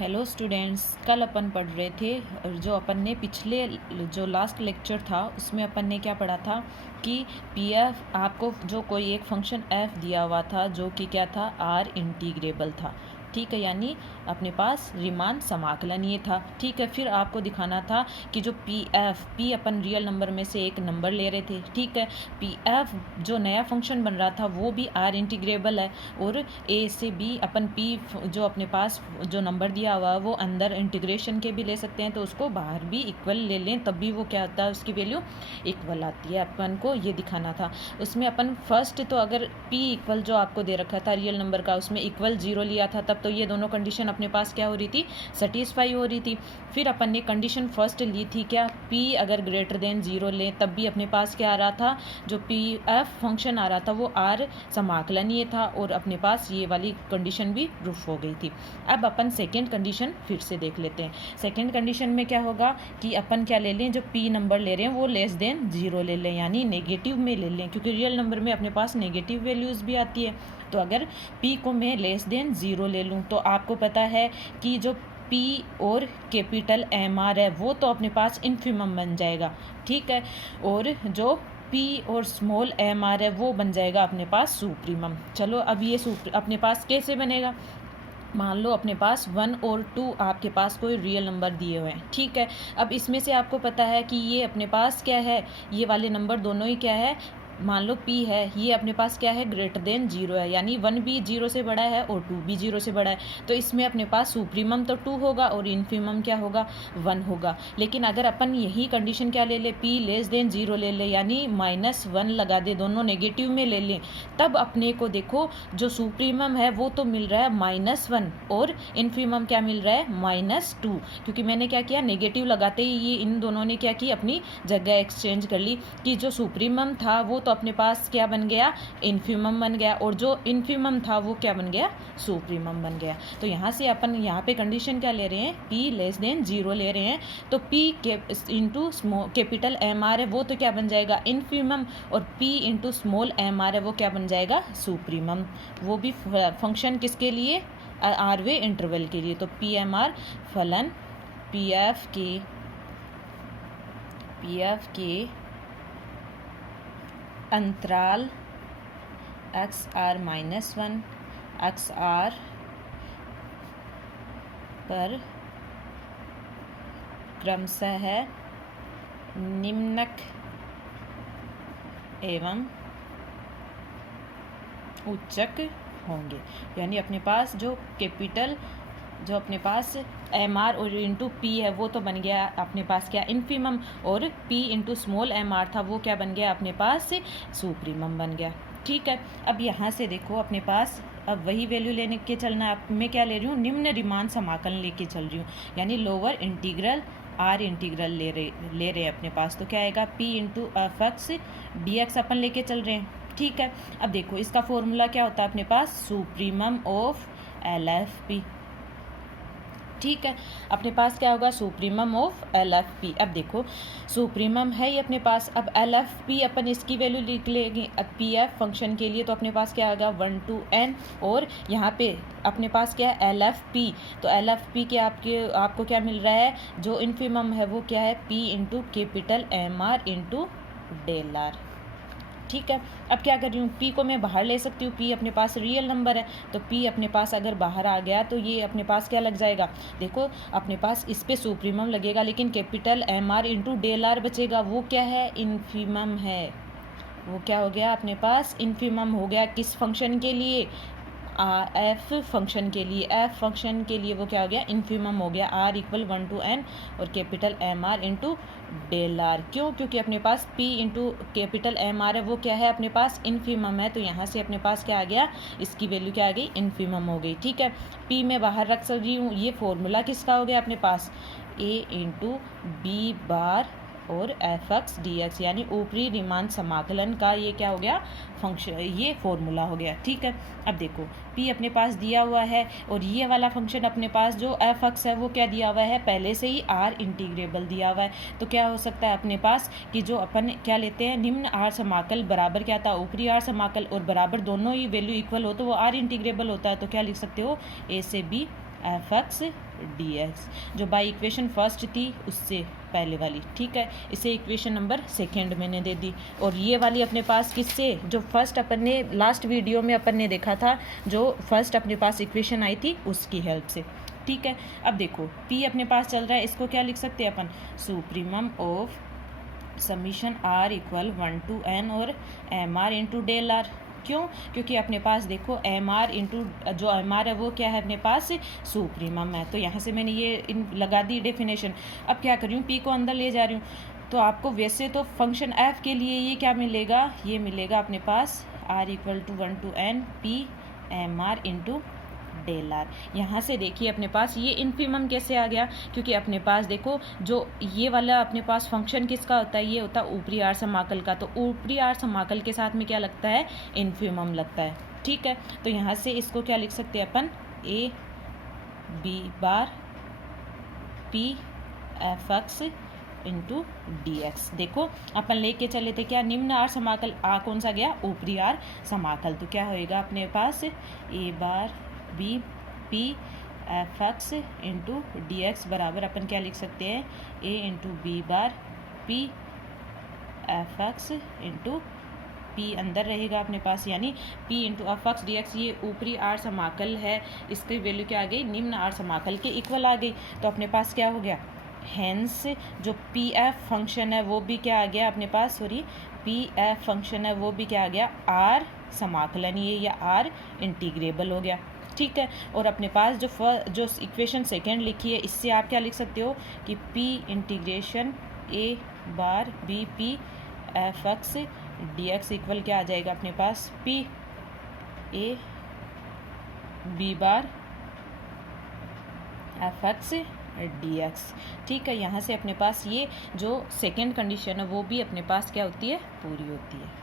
Hello students, कल अपन पढ़ रहे थे और जो अपन ने पिछले जो लास्ट लेक्चर था उसमें अपन ने क्या पढ़ा था कि पी एफ आपको जो कोई एक फंक्शन एफ दिया हुआ था जो कि क्या था आर इंटीग्रेबल था। ठीक है, यानी अपने पास रीमान समाकलनीय था। ठीक है, फिर आपको दिखाना था कि जो पी अपन रियल नंबर में से एक नंबर ले रहे थे। ठीक है, पी एफ जो नया फंक्शन बन रहा था वो भी आर इंटीग्रेबल है और ए से बी अपन पी जो अपने पास जो नंबर दिया हुआ है वो अंदर इंटीग्रेशन के भी ले सकते हैं, तो उसको बाहर भी इक्वल ले लें तब भी वो क्या होता है, उसकी वैल्यू इक्वल आती है। अपन को ये दिखाना था। उसमें अपन फर्स्ट तो अगर पी इक्वल जो आपको दे रखा था रियल नंबर का उसमें इक्वल 0 लिया था, तब तो ये दोनों कंडीशन अपने पास क्या हो रही थी, सेटिस्फाई हो रही थी। फिर अपन ने कंडीशन फर्स्ट ली थी क्या, पी अगर ग्रेटर देन 0 लें तब भी अपने पास क्या आ रहा था, जो पी एफ फंक्शन आ रहा था वो आर समाकलनीय था और अपने पास ये वाली कंडीशन भी प्रूफ हो गई थी। अब अपन सेकेंड कंडीशन फिर से देख लेते हैं। सेकेंड कंडीशन में क्या होगा कि अपन क्या ले लें, जो पी नंबर ले रहे हैं वो लेस देन 0 ले लें, यानी नेगेटिव में ले लें, क्योंकि रियल नंबर में अपने पास नेगेटिव वैल्यूज़ भी आती है। तो अगर पी को मैं लेस देन 0 ले लूँ तो आपको पता है कि जो पी और कैपिटल एम आर है वो तो अपने पास इन्फिमम बन जाएगा। ठीक है, और जो पी और स्मॉल एम आर है वो बन जाएगा अपने पास सुप्रीमम। चलो अब ये अपने पास कैसे बनेगा। मान लो अपने पास 1 और 2 आपके पास कोई रियल नंबर दिए हुए हैं। ठीक है, अब इसमें से आपको पता है कि ये अपने पास क्या है, ये वाले नंबर दोनों ही क्या है, मान लो p है, ये अपने पास क्या है, ग्रेटर देन 0 है, यानी 1 भी 0 से बड़ा है और 2 भी 0 से बड़ा है। तो इसमें अपने पास सुप्रीमम तो 2 होगा और इन्फीमम क्या होगा, 1 होगा। लेकिन अगर अपन यही कंडीशन क्या ले ले, p लेस देन 0 ले ले, यानी -1 लगा दे, दोनों नेगेटिव में ले लें, तब अपने को देखो जो सुप्रीमम है वो तो मिल रहा है -1 और इन्फीमम क्या मिल रहा है, -2, क्योंकि मैंने क्या किया, नेगेटिव लगाते ही ये इन दोनों ने क्या की, अपनी जगह एक्सचेंज कर ली कि जो सुप्रीमम था वो तो अपने पास क्या बन गया, इन्फीमम बन गया, और जो इन्फीमम था वो क्या बन गया, सुप्रीमम बन गया। तो यहाँ से अपन यहाँ पे कंडीशन क्या ले रहे हैं, p लेस देन 0 ले रहे हैं, तो p into capital M R है वो तो क्या बन जाएगा, इन्फीमम, और p into small M R है वो क्या बन जाएगा, सुप्रीमम। वो भी फंक्शन किसके लिए, आरवे इंटरवल के लिए। तो पी एम आर फलन पी एफ के अंतराल x(r-1) x(r) पर क्रमशः निम्नक एवं उच्चक होंगे। यानी अपने पास जो कैपिटल जो अपने पास एम आर और इंटू पी है वो तो बन गया अपने पास क्या, इन्फीमम, और P into small M R था वो क्या बन गया अपने पास, सुप्रीमम बन गया। ठीक है, अब यहाँ से देखो अपने पास अब वही वैल्यू लेने के चलना है। मैं क्या ले रही हूँ, निम्न रीमान समाकलन लेके चल रही हूँ, यानी लोअर इंटीग्रल आर इंटीग्रल ले रहे हैं अपने पास। तो क्या आएगा, P into F x D X अपन लेके चल रहे हैं। ठीक है, अब देखो इसका फॉर्मूला क्या होता है अपने पास, supremum of L F P. ठीक है, अपने पास क्या होगा, supremum of L F P. अब देखो सुप्रीमम है ये अपने पास, अब एल एफ पी अपन इसकी वैल्यू लिख लेंगे अब पी एफ फंक्शन के लिए, तो अपने पास क्या होगा 1 to n, और यहाँ पे अपने पास क्या है एल एफ पी। तो एल एफ पी के आपको क्या मिल रहा है, जो इन्फीमम है वो क्या है, P into capital M R into del R. ठीक है, अब क्या कर रही हूँ, p को मैं बाहर ले सकती हूँ, p अपने पास रियल नंबर है, तो p अपने पास अगर बाहर आ गया तो ये अपने पास क्या लग जाएगा, देखो अपने पास इस पे सुप्रीमम लगेगा, लेकिन capital M R into del R बचेगा, वो क्या है, इन्फीमम है। वो क्या हो गया अपने पास, इन्फीमम हो गया, किस फंक्शन के लिए, एफ फंक्शन के लिए। एफ फंक्शन के लिए वो क्या हो गया, इन्फीमम हो गया, r इक्वल 1 to n और capital M R into del R. क्यों, क्योंकि अपने पास p into capital M R है वो क्या है अपने पास, इन्फीमम है, तो यहाँ से अपने पास क्या आ गया, इसकी वैल्यू क्या आ गई, इन्फीमम हो गई। ठीक है, p मैं बाहर रख सक रही हूँ, ये फॉर्मूला किसका हो गया अपने पास, a इंटू बी बार और एफ एक्स डी एक्स, यानी ऊपरी रीमान समाकलन का ये क्या हो गया, फंक्शन, ये फॉर्मूला हो गया। ठीक है, अब देखो p अपने पास दिया हुआ है और ये वाला फंक्शन अपने पास जो एफ एक्स है वो क्या दिया हुआ है, पहले से ही आर इंटीग्रेबल दिया हुआ है। तो क्या हो सकता है अपने पास कि जो अपन क्या लेते हैं, निम्न आर समाकल बराबर क्या था, ऊपरी आर समाकल, और बराबर दोनों ही वैल्यू इक्वल हो तो वो आर इंटीग्रेबल होता है। तो क्या लिख सकते हो, ए से B F x D X, जो बाई इक्वेशन फर्स्ट थी उससे पहले वाली, ठीक है। इसे इक्वेशन नंबर सेकेंड मैंने दे दी। और ये वाली अपने पास किससे, जो फर्स्ट अपन ने लास्ट वीडियो में अपन ने देखा था, जो फर्स्ट अपने पास इक्वेशन आई थी उसकी हेल्प से, ठीक है। अब देखो P अपने पास चल रहा है, इसको क्या लिख सकते हैं अपन, supremum of summation R equal 1 to n और MR इंटू डेल आर। क्यों, क्योंकि अपने पास देखो MR इंटू जो MR है वो क्या है अपने पास, सुप्रीमम है। तो यहाँ से मैंने ये लगा दी डेफिनेशन। अब क्या कर रही हूँ, P को अंदर ले जा रही हूँ। तो आपको वैसे तो फंक्शन f के लिए ये क्या मिलेगा, ये मिलेगा अपने पास R equal to 1 to n P MR into del R. यहाँ से देखिए अपने पास ये इन्फीमम कैसे आ गया, क्योंकि अपने पास देखो जो ये वाला अपने पास फंक्शन किसका होता है, ये होता है ऊपरी आर समाकल का। तो ऊपरी आर समाकल के साथ में क्या लगता है, इन्फीमम लगता है, ठीक है। तो यहाँ से इसको क्या लिख सकते हैं अपन, A B bar P F X into D X. देखो अपन लेके चले थे क्या, निम्न आर समाकल, आ कौन सा गया, ऊपरी आर समाकल। तो क्या होएगा अपने पास, A bar B P F X into D X बराबर अपन क्या लिख सकते हैं, A into B bar P F X into P अंदर रहेगा अपने पास, यानी p into F x D X, ये ऊपरी आर समाकल है, इसकी वैल्यू क्या आ गई, निम्न आर समाकल के इक्वल आ गई। तो अपने पास क्या हो गया, हेंस जो पी एफ फंक्शन है वो भी क्या आ गया अपने पास, सॉरी पी एफ फंक्शन है वो भी क्या आ गया, आर समाकलन ये या आर इंटीग्रेबल हो गया, ठीक है। और अपने पास जो इक्वेशन सेकेंड लिखी है, इससे आप क्या लिख सकते हो कि p integration a bar b p F x D x equal क्या आ जाएगा अपने पास, p a b bar F x D x, ठीक है। यहाँ से अपने पास ये जो सेकेंड कंडीशन है वो भी अपने पास क्या होती है, पूरी होती है।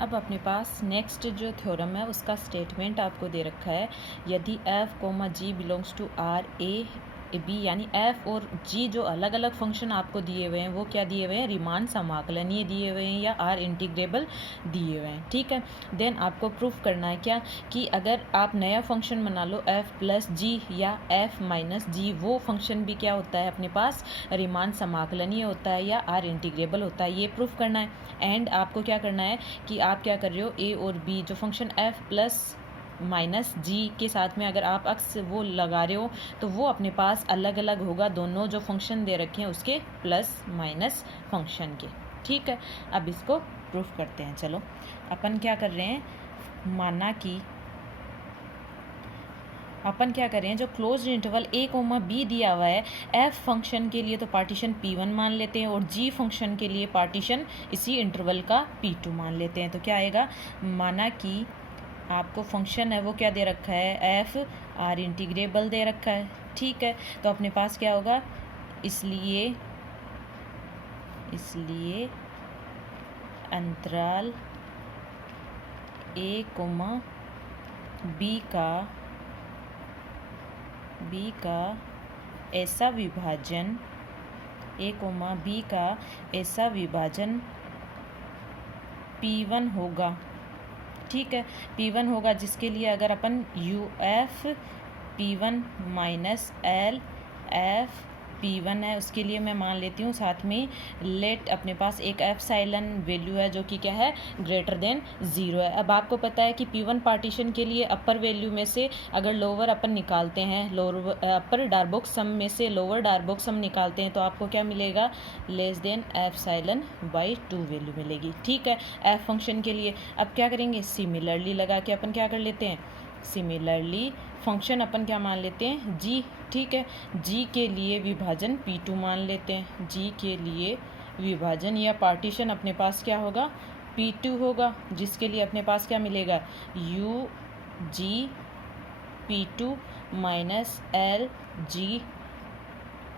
अब अपने पास नेक्स्ट जो थ्योरम है उसका स्टेटमेंट आपको दे रखा है, यदि f, g belongs to R A B, यानी f और g जो अलग अलग फंक्शन आपको दिए हुए हैं वो क्या दिए हुए हैं, रीमान समाकलनीय दिए हुए हैं या R इंटीग्रेबल दिए हुए हैं, ठीक है। देन आपको प्रूफ करना है क्या, कि अगर आप नया फंक्शन बना लो f प्लस g या f माइनस g, वो फंक्शन भी क्या होता है अपने पास, रीमान समाकलनीय होता है या R इंटीग्रेबल होता है, ये प्रूफ करना है। एंड आपको क्या करना है कि आप क्या कर रहे हो, a और b जो फंक्शन f प्लस माइनस जी के साथ में अगर आप अक्स वो लगा रहे हो तो वो अपने पास अलग अलग होगा, दोनों जो फंक्शन दे रखे हैं उसके प्लस माइनस फंक्शन के, ठीक है। अब इसको प्रूफ करते हैं। चलो अपन क्या कर रहे हैं, माना कि अपन क्या करें, जो close interval a comma b दिया हुआ है f फंक्शन के लिए तो पार्टीशन p1 मान लेते हैं और g फंक्शन के लिए पार्टीशन इसी इंटरवल का p2 मान लेते हैं। तो क्या आएगा, माना कि आपको फंक्शन है वो क्या दे रखा है, f r इंटीग्रेबल दे रखा है, ठीक है। तो अपने पास क्या होगा, इसलिए अंतराल a कोमा b का ऐसा विभाजन, a कोमा b का ऐसा विभाजन p1 होगा, ठीक है। p1 होगा जिसके लिए अगर अपन uf p1 minus L F p1 है उसके लिए मैं मान लेती हूँ साथ में लेट अपने पास एक एप्सिलॉन वैल्यू है जो कि क्या है, ग्रेटर देन 0 है। अब आपको पता है कि p1 पार्टीशन के लिए अपर वैल्यू में से अगर लोअर अपन निकालते हैं, अपर डार्बोक सम में से लोअर डार्बोक सम निकालते हैं तो आपको क्या मिलेगा, less than epsilon by 2 value मिलेगी, ठीक है, एफ फंक्शन के लिए। अब क्या करेंगे, सिमिलरली लगा के अपन क्या कर लेते हैं, सिमिलरली फंक्शन अपन क्या मान लेते हैं, g, ठीक है। g के लिए विभाजन p2 मान लेते हैं, g के लिए विभाजन या पार्टीशन अपने पास क्या होगा, p2 होगा, जिसके लिए अपने पास क्या मिलेगा, u g p2 minus L g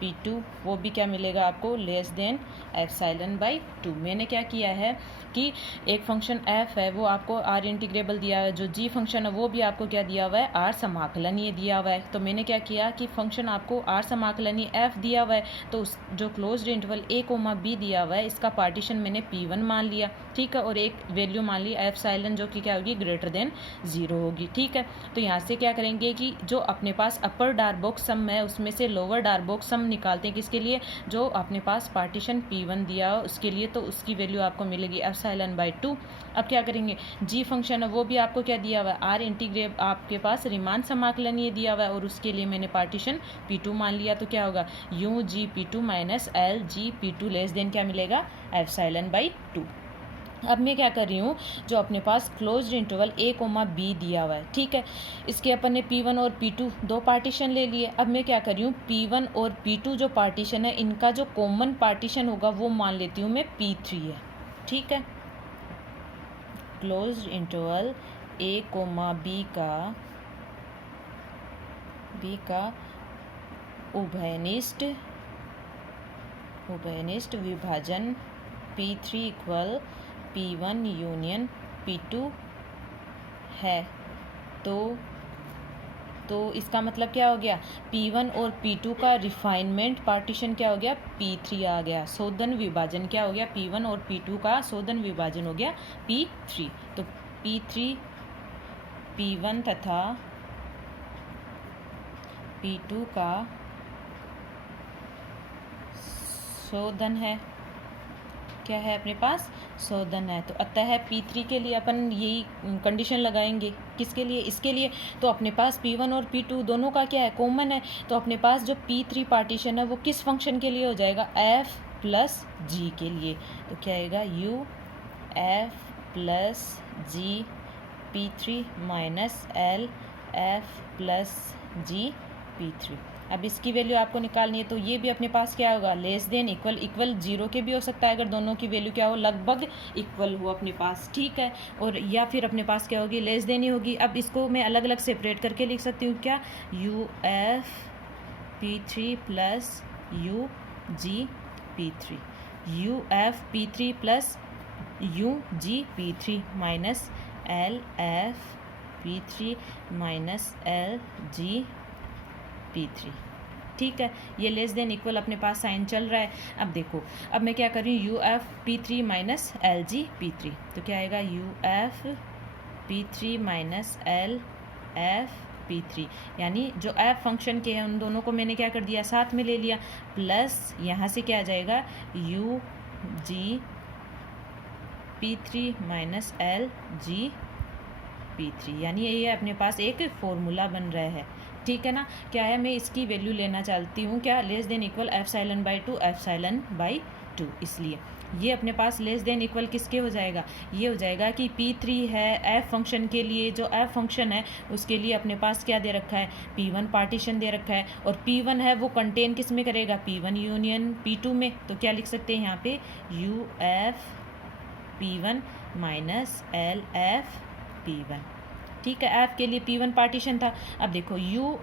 P2 वो भी क्या मिलेगा आपको, लेस देन एप्सिलॉन बाई 2। मैंने क्या किया है कि एक फंक्शन f है वो आपको r इंटीग्रेबल दिया है, जो g फंक्शन है वो भी आपको क्या दिया हुआ है, r समाकलनीय दिया हुआ है। तो मैंने क्या किया कि फंक्शन आपको r समाकलनीय f दिया हुआ है, तो उस जो closed interval a comma b दिया हुआ है इसका पार्टीशन मैंने P1 मान लिया, ठीक है, और एक वैल्यू मान ली एप्सिलॉन जो कि क्या होगी, ग्रेटर देन 0 होगी, ठीक है। तो यहाँ से क्या करेंगे कि जो अपने पास अपर डार्बोक सम है उसमें से लोअर डार्बोक सम निकालते हैं, किसके लिए, जो अपने पास पार्टीशन P1 दिया हो उसके लिए, तो उसकी वैल्यू आपको मिलेगी एप्सिलॉन बाई 2। अब क्या करेंगे, g फंक्शन है वो भी आपको क्या दिया हुआ है, r इंटीग्रेब आपके पास रीमान समाकलनीय दिया हुआ है और उसके लिए मैंने पार्टीशन P2 मान लिया, तो क्या होगा, u g P2 minus L G P2 less than क्या मिलेगा, एप्सिलॉन बाई 2। अब मैं क्या कर रही हूँ, जो अपने पास closed interval a comma b दिया हुआ है, ठीक है, इसके अपन ने P1 और P2 दो पार्टीशन ले लिए। अब मैं क्या कर रही हूँ, P1 और P2 जो पार्टीशन है इनका जो कॉमन पार्टीशन होगा वो मान लेती हूँ मैं P3 है, ठीक है। Closed interval a comma b का उभयनिष्ठ विभाजन P3 equal P1 union P2 है, तो इसका मतलब क्या हो गया, P1 और P2 का रिफाइनमेंट पार्टीशन क्या हो गया, P3 आ गया। शोधन विभाजन क्या हो गया, P1 और P2 का शोधन विभाजन हो गया P3। तो P3 P1 तथा P2 का शोधन है, क्या है अपने पास, शोधन है। तो अतः P3 के लिए अपन यही कंडीशन लगाएंगे, किसके लिए, इसके लिए। तो अपने पास P1 और P2 दोनों का क्या है, कॉमन है, तो अपने पास जो P3 पार्टीशन है वो किस फंक्शन के लिए हो जाएगा, f प्लस g के लिए। तो क्या आएगा, u f plus G P3 minus l f plus G P3। अब इसकी वैल्यू आपको निकालनी है, तो ये भी अपने पास क्या होगा, लेस देन इक्वल 0 के भी हो सकता है अगर दोनों की वैल्यू क्या हो, लगभग इक्वल हो अपने पास, ठीक है, और या फिर अपने पास क्या होगी, लेस देन ही होगी। अब इसको मैं अलग अलग सेपरेट करके लिख सकती हूँ, क्या, U F P3 plus U G P3, U F P3 plus U G P3 minus L F P3 minus L G P3, ठीक है। ये लेस देन इक्वल अपने पास साइन चल रहा है। अब देखो, अब मैं क्या कर रही हूँ, you F P3 minus L G P3, तो क्या आएगा, you F P3 minus L F P3, यानी जो एफ फंक्शन के हैं उन दोनों को मैंने क्या कर दिया, साथ में ले लिया, प्लस यहाँ से क्या आ जाएगा, U G P3 minus L G P3, यानी ये अपने पास एक फॉर्मूला बन रहा है, ठीक है ना। क्या है, मैं इसकी वैल्यू लेना चाहती हूँ, क्या, less than equal epsilon by 2 epsilon by 2, इसलिए ये अपने पास लेस देन इक्वल किसके हो जाएगा, ये हो जाएगा कि P3 है एफ फंक्शन के लिए, जो एफ फंक्शन है उसके लिए अपने पास क्या दे रखा है, P1 पार्टीशन दे रखा है, और P1 है वो कंटेन किस में करेगा, P1 यूनियन P2 में। तो क्या लिख सकते हैं यहाँ पे, you F P1 minus L F P1, ठीक है, एफ के लिए P1 पार्टीशन था। अब देखो, यू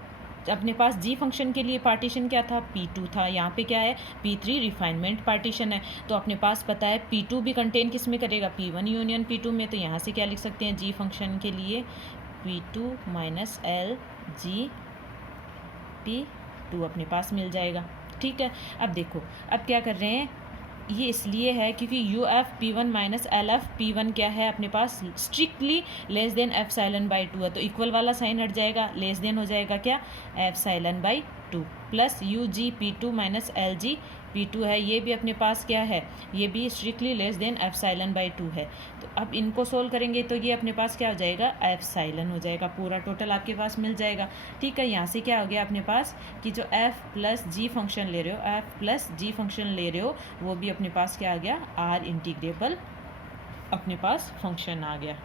अपने पास जी फंक्शन के लिए पार्टीशन क्या था, P2 था, यहाँ पे क्या है, P3 रिफाइनमेंट पार्टीशन है, तो अपने पास पता है P2 भी कंटेन किस में करेगा, P1 यूनियन P2 में। तो यहाँ से क्या लिख सकते हैं, जी फंक्शन के लिए P2 minus L G P2 अपने पास मिल जाएगा, ठीक है। अब देखो, अब क्या कर रहे हैं, ये इसलिए है क्योंकि U F P1 minus L F P1 क्या है अपने पास, strictly less than epsilon by 2 है, तो इक्वल वाला साइन हट जाएगा, लेस देन हो जाएगा क्या, epsilon by 2, plus U G P2 minus L G P2 है, ये भी अपने पास क्या है, ये भी strictly less than epsilon by 2 है। तो अब इनको सोल्व करेंगे तो ये अपने पास क्या हो जाएगा, एप्सिलॉन हो जाएगा, पूरा टोटल आपके पास मिल जाएगा, ठीक है। यहाँ से क्या हो गया अपने पास कि जो f प्लस जी फंक्शन ले रहे हो, f प्लस जी फंक्शन ले रहे हो, वो भी अपने पास क्या आ गया, r इंटीग्रेबल अपने पास फंक्शन आ गया,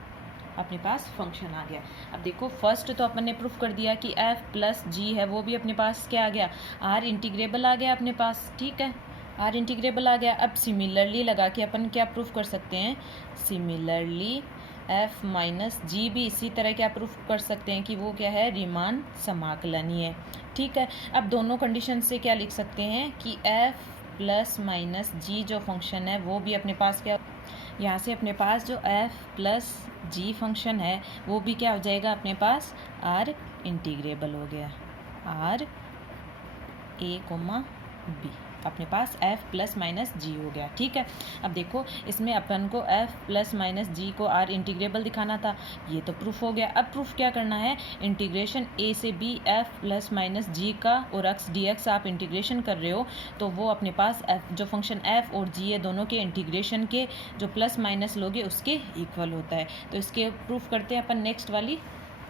अपने पास फंक्शन आ गया। अब देखो, फर्स्ट तो अपन ने प्रूफ कर दिया कि f प्लस जी है वो भी अपने पास क्या आ गया, r इंटीग्रेबल आ गया अपने पास, ठीक है, r इंटीग्रेबल आ गया। अब सिमिलरली लगा के अपन क्या प्रूफ कर सकते हैं, सिमिलरली एफ माइनस जी भी इसी तरह क्या प्रूफ कर सकते हैं कि वो क्या है, रीमान समाकलनीय है। ठीक है, अब दोनों कंडीशन से क्या लिख सकते हैं कि एफ प्लस माइनस जी जो फंक्शन है वो भी अपने पास क्या, यहाँ से अपने पास जो एफ प्लस जी फंक्शन है वो भी क्या हो जाएगा अपने पास, आर इंटीग्रेबल हो गया, आर ए कोमा बी, अपने पास f प्लस माइनस जी हो गया। ठीक है, अब देखो इसमें अपन को f प्लस माइनस जी को r इंटीग्रेबल दिखाना था, ये तो प्रूफ हो गया। अब प्रूफ क्या करना है, इंटीग्रेशन a से b f प्लस माइनस जी का और x dx आप इंटीग्रेशन कर रहे हो तो वो अपने पास f जो फंक्शन f और g है दोनों के इंटीग्रेशन के जो प्लस माइनस लोगे उसके इक्वल होता है। तो इसके प्रूफ करते हैं अपन नेक्स्ट वाली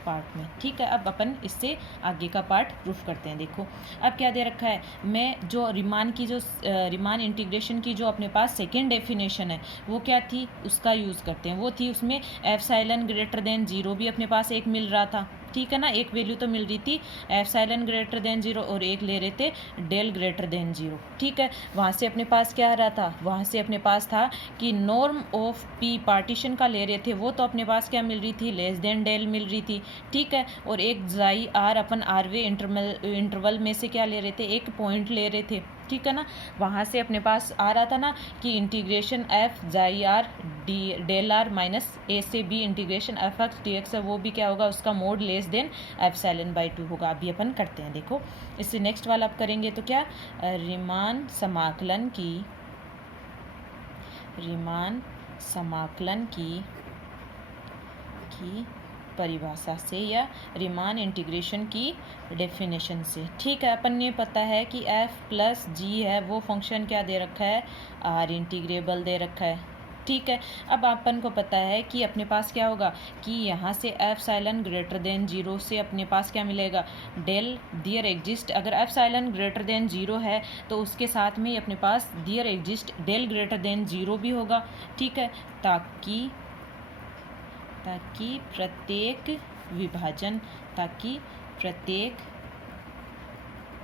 पार्ट में। ठीक है, अब अपन इससे आगे का पार्ट प्रूफ करते हैं। देखो अब क्या दे रखा है, मैं जो रीमान की जो रीमान इंटीग्रेशन की जो अपने पास सेकेंड डेफिनेशन है वो क्या थी, उसका यूज़ करते हैं। वो थी उसमें एप्सिलॉन ग्रेटर देन जीरो भी अपने पास एक मिल रहा था, ठीक है ना, एक वैल्यू तो मिल रही थी एप्सिलॉन ग्रेटर देन जीरो और एक ले रहे थे डेल ग्रेटर देन जीरो। ठीक है, वहाँ से अपने पास क्या आ रहा था, वहाँ से अपने पास था कि नॉर्म ऑफ पी पार्टीशन का ले रहे थे, वो तो अपने पास क्या मिल रही थी, लेस देन डेल मिल रही थी। ठीक है, और एक जाई आर अपन आरवे इंटरवल में से क्या ले रहे थे, एक पॉइंट ले रहे थे। ठीक है ना, वहाँ से अपने पास आ रहा था ना कि integration F xi R D del are minus ए से B integration F x D X है वो भी क्या होगा, उसका mod less than epsilon by 2 होगा। अभी अपन करते हैं, देखो इससे नेक्स्ट वाला आप करेंगे तो क्या, रीमान समाकलन की परिभाषा से या रीमान इंटीग्रेशन की डेफिनेशन से। ठीक है, अपन ये पता है कि f प्लस जी है वो फंक्शन क्या दे रखा है, r इंटीग्रेबल दे रखा है। ठीक है, अब अपन को पता है कि अपने पास क्या होगा कि यहाँ से एप्सिलॉन ग्रेटर देन जीरो से अपने पास क्या मिलेगा, डेल दियर एग्जिस्ट, अगर एप्सिलॉन ग्रेटर देन जीरो है तो उसके साथ में अपने पास there exist del greater than zero भी होगा। ठीक है, ताकि प्रत्येक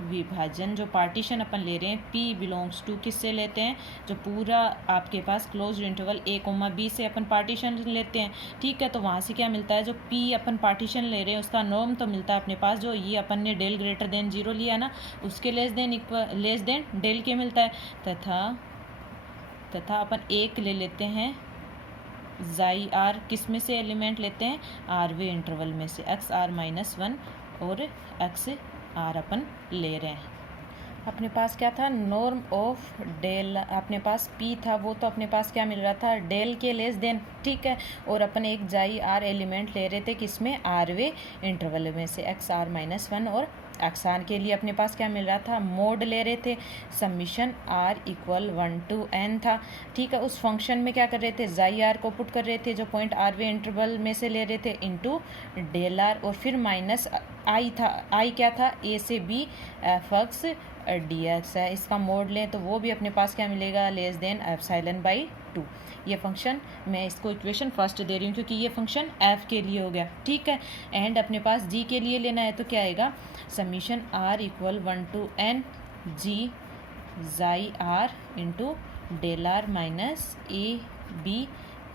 विभाजन जो पार्टीशन अपन ले रहे हैं P बिलोंग्स टू किससे लेते हैं, जो पूरा आपके पास closed interval a comma b से अपन पार्टीशन लेते हैं। ठीक है, तो वहाँ से क्या मिलता है, जो P अपन पार्टीशन ले रहे हैं उसका नॉर्म तो मिलता है अपने पास, जो ये अपन ने डेल ग्रेटर देन जीरो लिया ना उसके लेस देन डेल के मिलता है, तथा अपन एक ले लेते हैं जाई आर, किस में से एलिमेंट लेते हैं, आरवे इंटरवल में से, एक्स आर माइनस 1 और एक्स आर अपन ले रहे हैं। अपने पास क्या था, नॉर्म ऑफ डेल अपने पास पी था वो तो अपने पास क्या मिल रहा था, डेल के लेस देन। ठीक है, और अपन एक जाई आर एलिमेंट ले रहे थे किसमें, आरवे इंटरवल में से, एक्स आर माइनस 1 और एक्सान के लिए अपने पास क्या मिल रहा था, मोड ले रहे थे, summation are equal 1 to n था। ठीक है, उस फंक्शन में क्या कर रहे थे, जाई आर को पुट कर रहे थे जो पॉइंट आरवे इंटरवल में से ले रहे थे इनटू डेल आर, और फिर माइनस आई था, आई क्या था, ए से B F x D X है, इसका मोड लें तो वो भी अपने पास क्या मिलेगा, लेस देन एप्सिलॉन बाई 2। ये फंक्शन मैं इसको इक्वेशन फर्स्ट दे रही हूँ क्योंकि ये फंक्शन f के लिए हो गया। ठीक है, एंड अपने पास g के लिए लेना है तो क्या आएगा, summation r equal 1 to n g जाई r into del are minus A B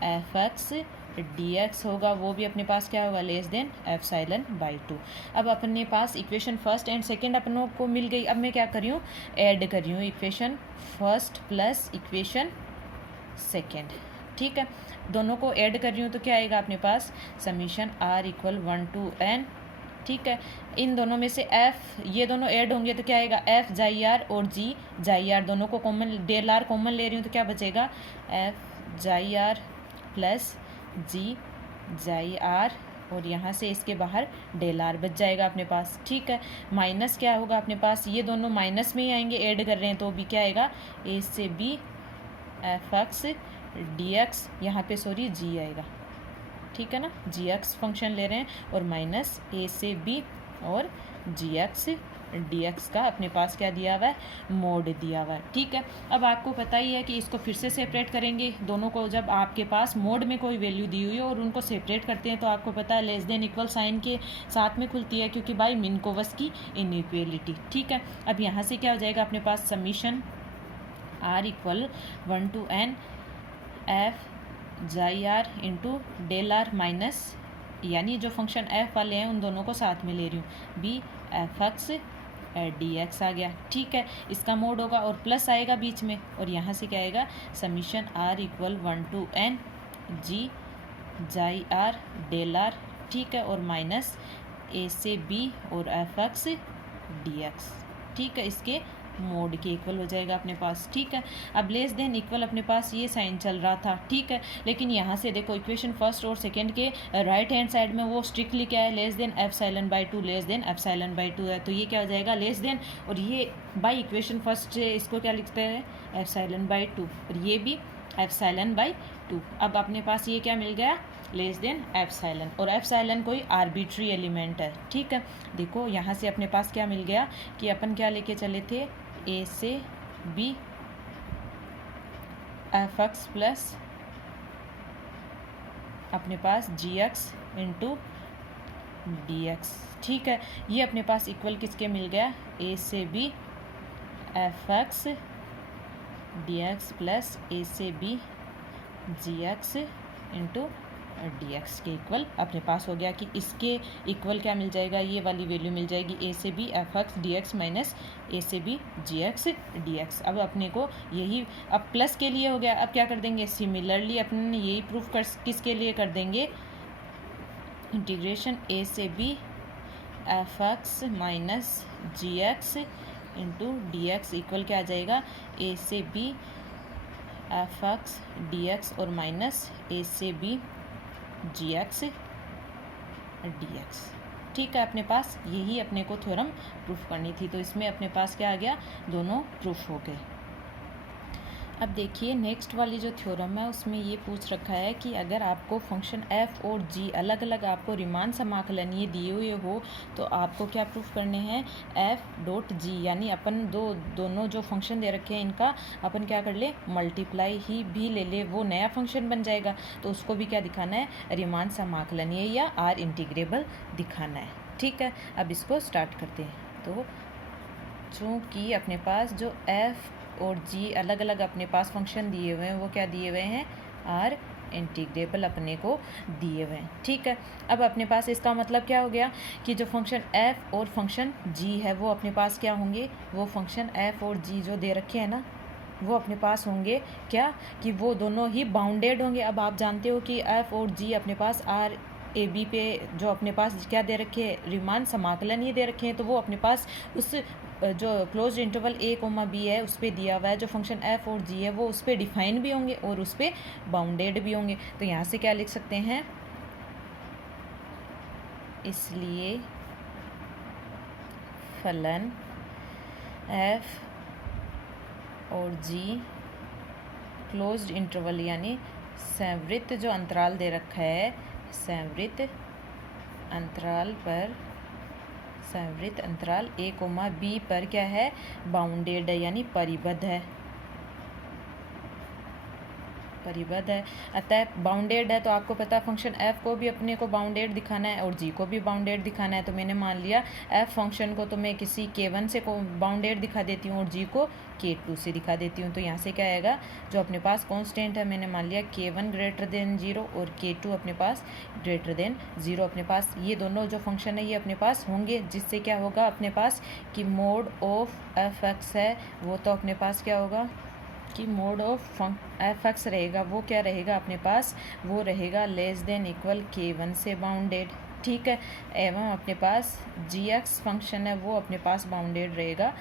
F X dx होगा, वो भी अपने पास क्या होगा, लेस देन एप्सिलॉन बाई 2। अब अपने पास इक्वेशन फर्स्ट एंड सेकंड अपनों को मिल गई। अब मैं क्या कर रही हूँ, ऐड कर रही हूँ equation first plus equation second. ठीक है, दोनों को ऐड कर रही हूँ तो क्या आएगा अपने पास, summation r equal 1 to n। ठीक है, इन दोनों में से f ये दोनों ऐड होंगे तो क्या आएगा, f जाई r और g जाई r, दोनों को कॉमन डेल r कॉमन ले रही हूँ तो क्या बचेगा, f जाई r प्लस g जाई r, और यहाँ से इसके बाहर डेल आर बच जाएगा अपने पास। ठीक है, माइनस क्या होगा अपने पास, ये दोनों माइनस में ही आएंगे, ऐड कर रहे हैं तो भी क्या आएगा, ए से B F x D X, यहाँ पे सॉरी जी आएगा। ठीक है ना, जी एक्स फंक्शन ले रहे हैं और माइनस ए से बी और जी एक्स डी एक्स का अपने पास क्या दिया हुआ है, मोड दिया हुआ है। ठीक है, अब आपको पता ही है कि इसको फिर से सेपरेट करेंगे दोनों को, जब आपके पास मोड में कोई वैल्यू दी हुई है और उनको सेपरेट करते हैं तो आपको पता है लेस देन इक्वल साइन के साथ में खुलती है क्योंकि बाई मिनकोवस की इनइक्वालिटी। ठीक है, अब यहाँ से क्या हो जाएगा अपने पास, summation r equal 1 to n f जाई r into del are minus, यानी जो फंक्शन एफ वाले हैं उन दोनों को साथ में ले रही हूँ, b F x D x आ गया। ठीक है, इसका मोड होगा और प्लस आएगा बीच में, और यहाँ से क्या आएगा, summation are equal 1 to n जी जाई आर डेल आर, ठीक है, और माइनस ए से बी और एफ एक्स डी एक्स। ठीक है, इसके मोड के इक्वल हो जाएगा अपने पास। ठीक है, अब लेस देन इक्वल अपने पास ये साइन चल रहा था। ठीक है, लेकिन यहाँ से देखो इक्वेशन फर्स्ट और सेकंड के राइट हैंड साइड में वो स्ट्रिक्टली क्या है, less than epsilon by 2, less than epsilon by 2 है, तो ये क्या हो जाएगा, लेस देन, और ये बाई इक्वेशन फर्स्ट से इसको क्या लिखते हैं, एप्सिलॉन बाई 2, और ये भी एप्सिलॉन बाई 2। अब अपने पास ये क्या मिल गया, लेस देन एप्सिलॉन, और एप्सिलॉन कोई आर्बिट्री एलिमेंट है। ठीक है, देखो यहाँ से अपने पास क्या मिल गया कि अपन क्या लेके चले थे, ए से बी एफ एक्स प्लस अपने पास जी एक्स इंटू डी एक्स। ठीक है, ये अपने पास इक्वल किसके मिल गया, ए से B F x D x plus a से b g x into D x के इक्वल अपने पास हो गया कि इसके इक्वल क्या मिल जाएगा, ये वाली वैल्यू मिल जाएगी, ए से B F x D x minus ए से b g x D x. अब अपने को यही, अब प्लस के लिए हो गया, अब क्या कर देंगे, सिमिलरली अपने यही प्रूफ कर किसके लिए कर देंगे, इंटीग्रेशन ए से B F x minus g x into D x equal क्या आ जाएगा, ए से B F x D x और माइनस ए से b g x D x. ठीक है, अपने पास यही अपने को थ्योरम प्रूफ करनी थी, तो इसमें अपने पास क्या आ गया, दोनों प्रूफ हो गए। अब देखिए नेक्स्ट वाली जो थ्योरम है उसमें ये पूछ रखा है कि अगर आपको फंक्शन एफ और जी अलग अलग आपको रीमान समाकलनीय दिए हुए हो तो आपको क्या प्रूफ करने हैं, एफ डॉट जी, यानी अपन दोनों जो फंक्शन दे रखे हैं इनका अपन क्या कर ले, मल्टीप्लाई ही भी ले ले, वो नया फंक्शन बन जाएगा, तो उसको भी क्या दिखाना है, रीमान समाकलनीय या आर इंटीग्रेबल दिखाना है। ठीक है, अब इसको स्टार्ट करते हैं। तो चूँकि अपने पास जो एफ और जी अलग अलग अपने पास फंक्शन दिए हुए हैं, वो क्या दिए हुए हैं, आर इंटीग्रेबल अपने को दिए हुए हैं। ठीक है, अब अपने पास इसका मतलब क्या हो गया कि जो फंक्शन एफ और फंक्शन जी है वो अपने पास क्या होंगे, वो फंक्शन एफ और जी जो दे रखे हैं ना वो अपने पास होंगे क्या, कि वो दोनों ही बाउंडेड होंगे। अब आप जानते हो कि एफ और जी अपने पास आर ए बी पे जो अपने पास क्या दे रखे हैं, रीमान समाकलन ही दे रखे हैं, तो वो अपने पास उस जो क्लोज इंटरवल ए कोमा बी है उस पर दिया हुआ है, जो फंक्शन एफ और जी है वो उस पर डिफाइन भी होंगे और उस पर बाउंडेड भी होंगे। तो यहाँ से क्या लिख सकते हैं, इसलिए फलन एफ और जी क्लोज्ड इंटरवल यानी संवृत जो अंतराल दे रखा है, संवृत अंतराल ए कोमा बी पर क्या है, बाउंडेड है यानी परिबद्ध है, अतः बाउंडेड है। तो आपको पता है फंक्शन एफ को भी अपने को बाउंडेड दिखाना है और जी को भी बाउंडेड दिखाना है, तो मैंने मान लिया एफ फंक्शन को तो मैं किसी k1 से को बाउंडेड दिखा देती हूँ और जी को k2 से दिखा देती हूँ। तो यहाँ से क्या आएगा, जो अपने पास कांस्टेंट है मैंने मान लिया k1 ग्रेटर देन 0 और k2 अपने पास ग्रेटर देन 0, अपने पास ये दोनों जो फंक्शन है ये अपने पास होंगे, जिससे क्या होगा अपने पास कि मोड ऑफ एफ एक्स है वो तो अपने पास क्या होगा कि मोड ऑफ एफ एक्स रहेगा, वो क्या रहेगा अपने पास, वो रहेगा लेस देन इक्वल k1 से बाउंडेड। ठीक है, एवं अपने पास जी एक्स फंक्शन है वो अपने पास बाउंडेड रहेगा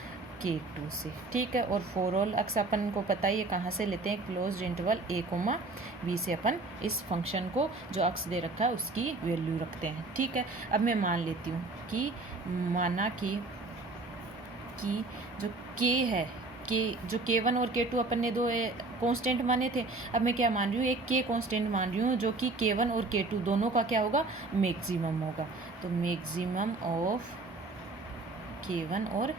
k2 से। ठीक है, और फॉर ऑल एक्स अपन को पता ही है कहाँ से लेते हैं, closed interval a comma b से अपन इस फंक्शन को जो एक्स दे रखा है उसकी वैल्यू रखते हैं। ठीक है, अब मैं मान लेती हूँ कि माना कि जो k है, जो k1 और k2 अपन ने दो कांस्टेंट माने थे, अब मैं क्या मान रही हूँ, एक k कांस्टेंट मान रही हूँ जो कि k1 और k2 दोनों का क्या होगा, मैक्सिमम होगा। तो मैक्सिमम ऑफ k1 और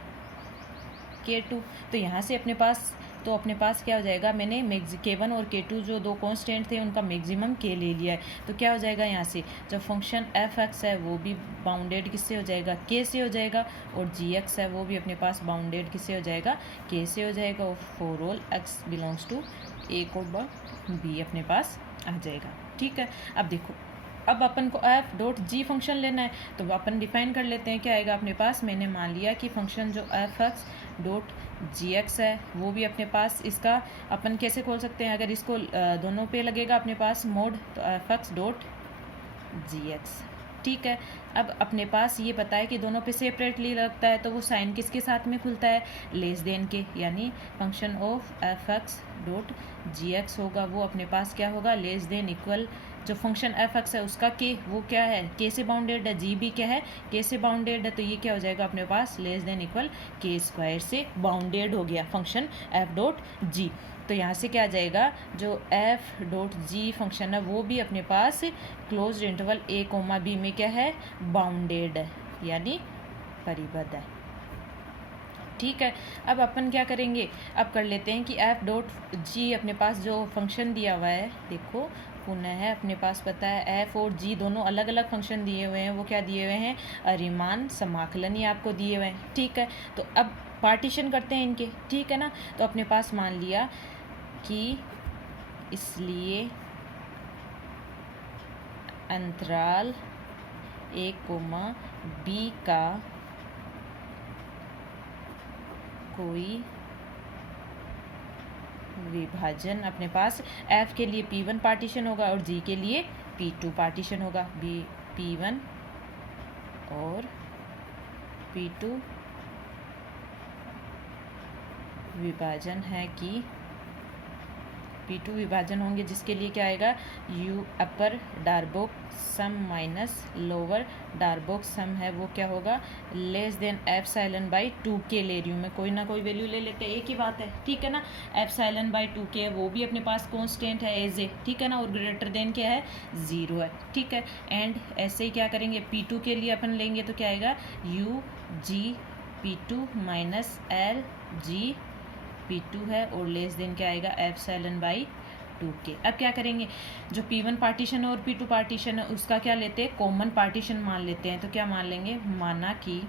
k2, तो यहाँ से अपने पास क्या हो जाएगा, मैंने k1 और k2 जो दो कांस्टेंट थे उनका मैक्सिमम k ले लिया है, तो क्या हो जाएगा यहाँ से जब फंक्शन एफ एक्स है वो भी बाउंडेड किससे हो जाएगा, k से हो जाएगा, और जी एक्स है वो भी अपने पास बाउंडेड किससे हो जाएगा, k से हो जाएगा, और for all x belongs to a को बी अपने पास आ जाएगा। ठीक है, अब देखो, अब अपन को एफ डॉट जी फंक्शन लेना है, तो अपन डिफाइन कर लेते हैं। क्या आएगा अपने पास, मैंने मान लिया कि फंक्शन जो F x dot G x है वो भी अपने पास, इसका अपन कैसे खोल सकते हैं, अगर इसको दोनों पे लगेगा अपने पास मोड, तो F x dot G x. ठीक है, अब अपने पास ये पता है कि दोनों पे सेपरेटली लगता है, तो वो साइन किसके साथ में खुलता है, लेस देन के, यानी function of F x dot G x होगा वो अपने पास क्या होगा, लेस देन इक्वल, जो फंक्शन एफ एक्स है उसका के, वो क्या है, के से बाउंडेड है, जी भी क्या है, के से बाउंडेड है, तो ये क्या हो जाएगा अपने पास, लेस देन इक्वल के स्क्वायर से बाउंडेड हो गया फंक्शन एफ डॉट जी। तो यहाँ से क्या आ जाएगा, जो एफ डॉट जी फंक्शन है वो भी अपने पास क्लोज्ड इंटरवल ए कोमा बी में क्या है, बाउंडेड है, यानी परिबद्ध है। ठीक है, अब अपन क्या करेंगे, अब कर लेते हैं कि एफ डॉट जी अपने पास जो फंक्शन दिया हुआ है, देखो पुनः है अपने पास पता है एफ और जी दोनों अलग अलग फंक्शन दिए हुए हैं, वो क्या दिए हुए हैं, अरिमान समाकलन ही आपको दिए हुए हैं। ठीक है, तो अब पार्टीशन करते हैं इनके। ठीक है ना, तो अपने पास मान लिया कि इसलिए अंतराल ए कोमा बी का कोई विभाजन अपने पास f के लिए p1 पार्टीशन होगा और g के लिए p2 पार्टीशन होगा, p1 और p2 विभाजन है कि P2 विभाजन होंगे, जिसके लिए क्या आएगा, U अपर डार्बोक सम माइनस लोअर डार्बोक सम है वो क्या होगा, less than F साइलन by 2k ले रही हूँ मैं, कोई ना कोई वैल्यू ले लेते हैं, एक ही बात है। ठीक है ना, एफ साइलन बाई 2k है वो भी अपने पास कॉन्स्टेंट है एज ए, ठीक है ना, और ग्रेटर देन क्या है, 0 है। ठीक है, एंड ऐसे ही क्या करेंगे, P2 के लिए अपन लेंगे तो क्या आएगा, U G P2 minus L G P2 है और लेस देन क्या आएगा, एफ साइलन बाई 2k। अब क्या करेंगे, जो P1 पार्टीशन है और P2 पार्टीशन है उसका क्या लेते हैं, कॉमन पार्टीशन मान लेते हैं। तो क्या मान लेंगे, माना कि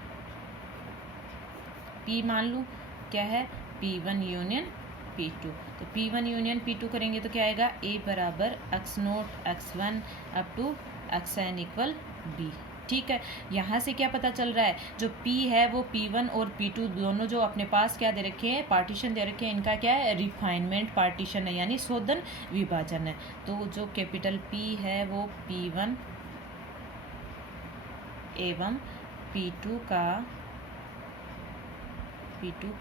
P मान लूँ क्या है, P1 यूनियन P2, तो P1 यूनियन P2 करेंगे तो क्या आएगा, A बराबर x0 x1 up to xn equal B। ठीक है, यहाँ से क्या पता चल रहा है, जो P है वो P1 और P2 दोनों जो अपने पास क्या दे रखे हैं, पार्टीशन दे रखे हैं, इनका क्या है, रिफाइनमेंट पार्टीशन है, यानी शोधन विभाजन है। तो जो कैपिटल P है वो P1 एवं P2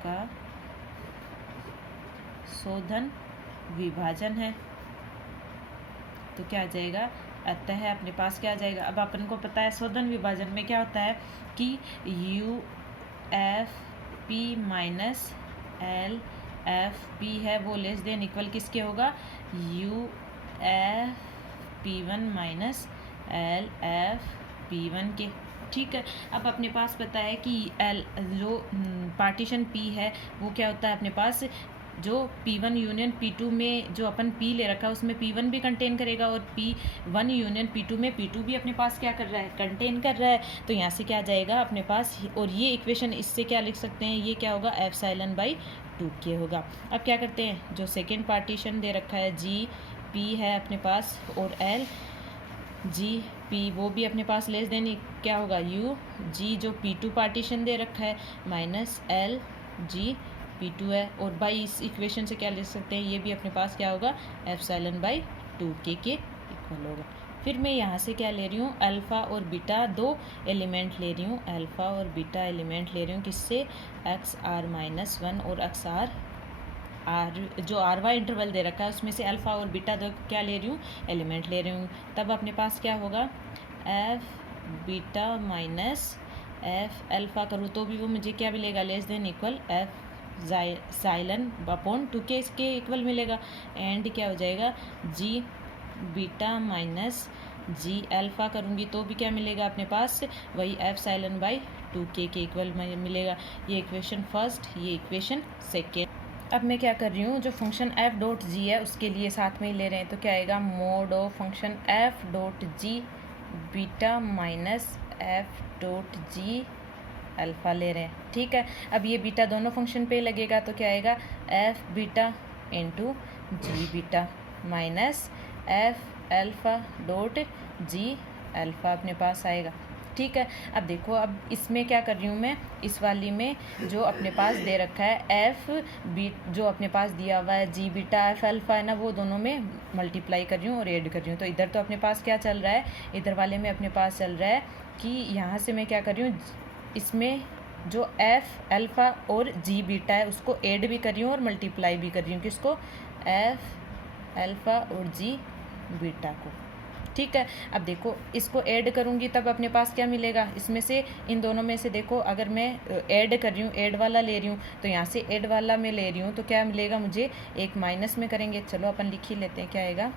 का शोधन विभाजन है। तो क्या आ जाएगा, अतः अपने पास क्या आ जाएगा, अब अपन को पता है शोधन विभाजन में क्या होता है कि U F P minus L F P है वो लेस देन इक्वल किसके होगा, U F P one minus L F P one के। ठीक है, अब अपने पास पता है कि एल जो पार्टीशन पी है वो क्या होता है अपने पास, जो P1 यूनियन P2 में जो अपन P ले रखा है उसमें P1 भी कंटेन करेगा और P1 यूनियन P2 में P2 भी अपने पास क्या कर रहा है, कंटेन कर रहा है। तो यहाँ से क्या आ जाएगा अपने पास, और ये इक्वेशन इससे क्या लिख सकते हैं, ये क्या होगा, एफ साइलन बाई 2k होगा। अब क्या करते हैं, जो सेकेंड पार्टीशन दे रखा है G P है अपने पास और L G P वो भी अपने पास लेस देन क्या होगा, U G जो P2 पार्टीशन दे रखा है माइनस L G P2 है, और बाई इस इक्वेशन से क्या ले सकते हैं, ये भी अपने पास क्या होगा, एप्सिलॉन बाई 2k के इक्वल होगा। फिर मैं यहाँ से क्या ले रही हूँ, अल्फ़ा और बीटा दो एलिमेंट ले रही हूँ, अल्फ़ा और बीटा एलिमेंट ले रही हूँ, किससे, x r-1 और x r जो आर वाई इंटरवल दे रखा है उसमें से अल्फ़ा और बीटा दो क्या ले रही हूँ, एलिमेंट ले रही हूँ। तब अपने पास क्या होगा, F beta minus F alpha करूँ तो भी वो मुझे क्या मिलेगा, less than equal F साइलन upon 2k इसके इक्वल मिलेगा। एंड क्या हो जाएगा, जी बीटा माइनस जी अल्फ़ा करूँगी तो भी क्या मिलेगा अपने पास, वही एफ साइलन बाई 2k के इक्वल मिलेगा। ये इक्वेशन फर्स्ट, ये इक्वेशन सेकेंड। अब मैं क्या कर रही हूँ, जो फंक्शन एफ डॉट जी है उसके लिए साथ में ही ले रहे हैं, तो क्या आएगा, mode of function F dot G beta minus F dot g alpha ले रहे हैं। ठीक है, अब ये बीटा दोनों फंक्शन पे लगेगा तो क्या आएगा, f beta into g beta minus f alpha dot g alpha अपने पास आएगा। ठीक है, अब देखो, अब इसमें क्या कर रही हूँ मैं, इस वाली में जो अपने पास दे रखा है एफ बी, जो अपने पास दिया हुआ है जी बीटा एफ अल्फ़ा है ना, वो दोनों में मल्टीप्लाई कर रही हूँ और ऐड कर रही हूँ। तो इधर तो अपने पास क्या चल रहा है, इधर वाले में अपने पास चल रहा है कि यहाँ से मैं क्या कर रही हूँ, इसमें जो एफ अल्फ़ा और जी बीटा है उसको ऐड भी कर रही हूँ और मल्टीप्लाई भी कर रही हूँ, किसको, एफ अल्फ़ा और जी बीटा को। ठीक है, अब देखो इसको ऐड करूँगी तब अपने पास क्या मिलेगा, इसमें से इन दोनों में से देखो, अगर मैं ऐड कर रही हूँ, ऐड वाला ले रही हूँ, तो यहाँ से ऐड वाला मैं ले रही हूँ तो क्या मिलेगा मुझे, एक माइनस में करेंगे, चलो अपन लिख ही लेते हैं, क्या आएगा,